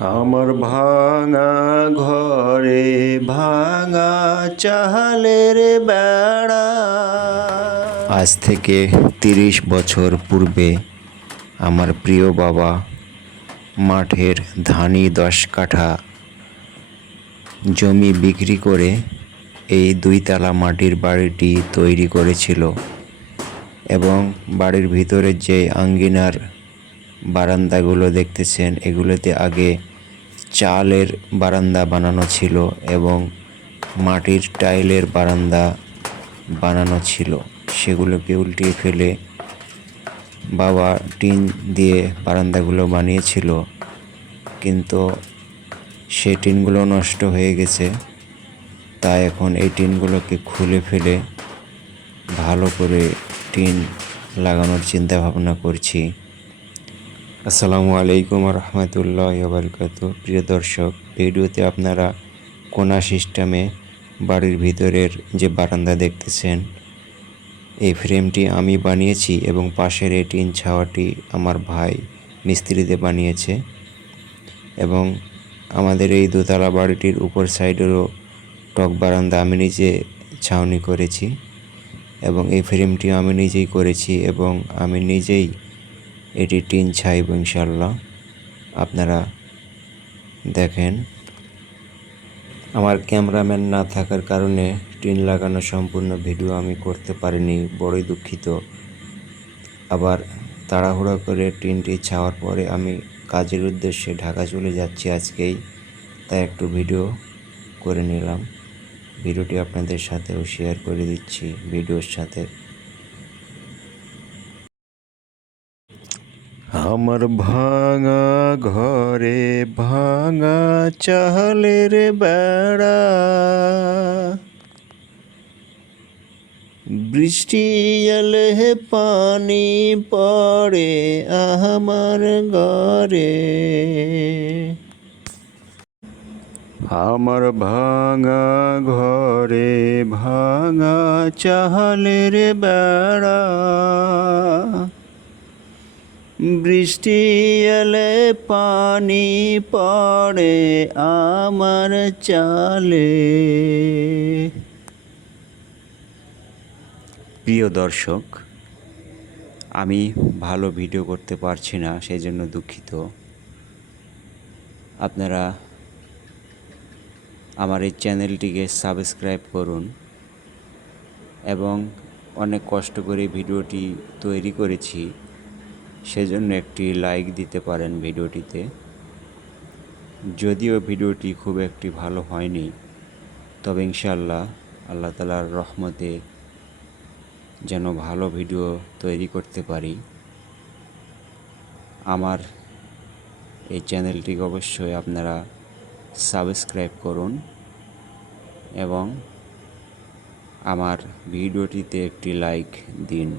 আমার ভাঙা ঘরে ভাঙা চালের বেড়া। আজ থেকে ৩০ বছর পূর্বে আমার প্রিয় বাবা মাঠের ধানি ১০ কাঠা জমি বিক্রি করে এই ২ তলা মাটির বাড়িটি তৈরি করেছিল এবং বাড়ির ভিতরে যে আঙ্গিনার বারান্দাগুলো দেখতেছেন, এগুলোতে আগে চালের বারান্দা বানানো ছিল এবং মাটির টাইলের বারান্দা বানানো ছিল। সেগুলোকে উল্টিয়ে ফেলে বাবা টিন দিয়ে বারান্দাগুলো বানিয়েছিল, কিন্তু সেই টিনগুলো নষ্ট হয়ে গেছে। তাই এখন এই টিনগুলোকে খুলে ফেলে ভালো করে টিন লাগানোর চিন্তা ভাবনা করছি। আসসালামু আলাইকুম রহমতুল্লাহ বারাকাতুহু। প্রিয় দর্শক, ভিডিওতে আপনারা কোনা সিস্টেমে বাড়ির ভিতরের যে বারান্দা দেখতেছেন, এই ফ্রেমটি আমি বানিয়েছি এবং পাশের এই টিন ছাওয়াটি আমার ভাই মিস্ত্রিতে বানিয়েছে এবং আমাদের এই দোতলা বাড়িটির উপর সাইডেরও টক বারান্দা আমি নিজে ছাউনি করেছি এবং এই ফ্রেমটি আমি নিজেই করেছি এবং আমি নিজেই এটি টিন ছাইব ইনশাল্লাহ। আপনারা দেখেন, আমার ক্যামেরাম্যান না থাকার কারণে টিন লাগানো সম্পূর্ণ ভিডিও আমি করতে পারিনি, বড়ই দুঃখিত। আবার তাড়াহুড়ো করে টিনটি ছাওয়ার পরে আমি কাজের উদ্দেশ্যে ঢাকা চলে যাচ্ছি আজকেই, তাই একটু ভিডিও করে নিলাম। ভিডিওটি আপনাদের সাথেও শেয়ার করে দিচ্ছি ভিডিওর সাথে। আমার ভাঙা ঘরে ভাঙা চালের বেড়া, বৃষ্টি এলে পানি পড়ে আমার ঘরে। আমার ভাঙা ঘরে ভাঙা চালের বেড়া, বৃষ্টি এলে পানি পড়ে আমার চালে। প্রিয় দর্শক, আমি ভালো ভিডিও করতে পারছি না, সেই জন্য দুঃখিত। আপনারা আমার এই চ্যানেলটিকে সাবস্ক্রাইব করুন এবং অনেক কষ্ট করে ভিডিওটি তৈরি করেছি, সেজন্য একটি লাইক দিতে পারেন ভিডিওটিতে। যদিও ভিডিওটি খুব একটি ভালো হয়নি, তবে ইনশাআল্লাহ আল্লাহ তাআলার রহমতে যেন ভালো ভিডিও তৈরি করতে পারি। আমার এই চ্যানেলটিকে অবশ্যই আপনারা সাবস্ক্রাইব করুন এবং আমার ভিডিওটিতে একটি লাইক দিন।